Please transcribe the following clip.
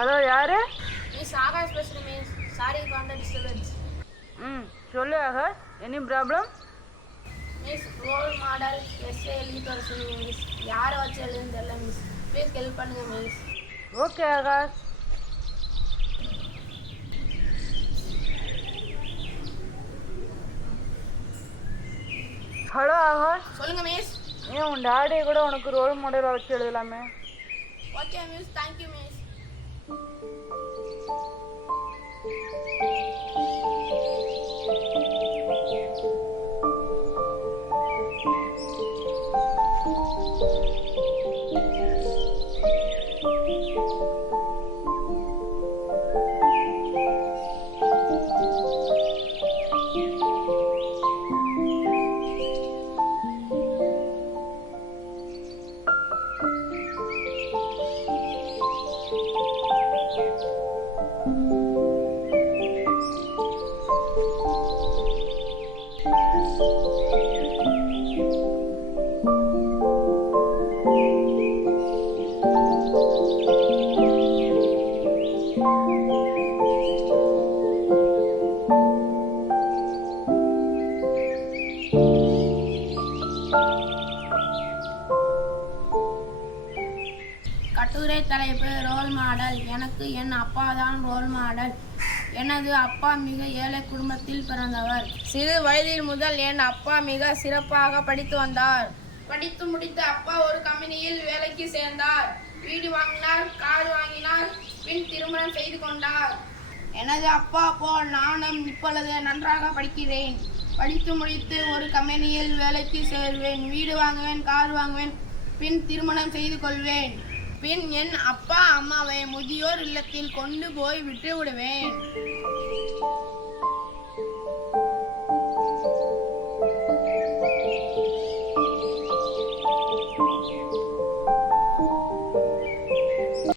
Hello யாரு? Miss Akash பேசுகிறேன் miss. Sorry for the disturbance. சொல்லு Akash, any problem? Miss role model essay எழுதிட்டு வர சொல்லுங்க மிஸ். யாரை வச்சு எழுதுன்னு தெரியல மிஸ். ப்ளீஸ் ஹெல்ப் பண்ணுங்க miss. Okay Akash. Hello Akash, சொல்லுங்க மிஸ். ஏன் உன் டாடியை கூட உனக்கு ரோல் மாடலாக வச்சு எழுதலாமே? Okay miss, thank you miss. கட்டுரை தலைப்பு ரோல் மாடல். எனக்கு என் அப்பா தான் ரோல் மாடல். எனது அப்பா மிக ஏழை குடும்பத்தில் பிறந்தவர். சிறு வயதில் முதல் என் அப்பா மிக சிறப்பாக படித்து வந்தார். படித்து முடித்த அப்பா ஒரு கம்பெனியில் வேலைக்கு சேர்ந்தார். வீடு வாங்கினார், கார் வாங்கினார், பின் திருமணம் செய்து கொண்டார். எனது அப்பா போல் நானும் இப்பொழுது நன்றாக படிக்கிறேன். படித்து முடித்து ஒரு கம்பெனியில் வேலைக்கு சேர்வேன், வீடு வாங்குவேன், கார் வாங்குவேன், பின் திருமணம் செய்து கொள்வேன். பின் என் அப்பா அம்மாவை முதியோர் இல்லத்தில் கொண்டு போய் விட்டு விடுவேன்.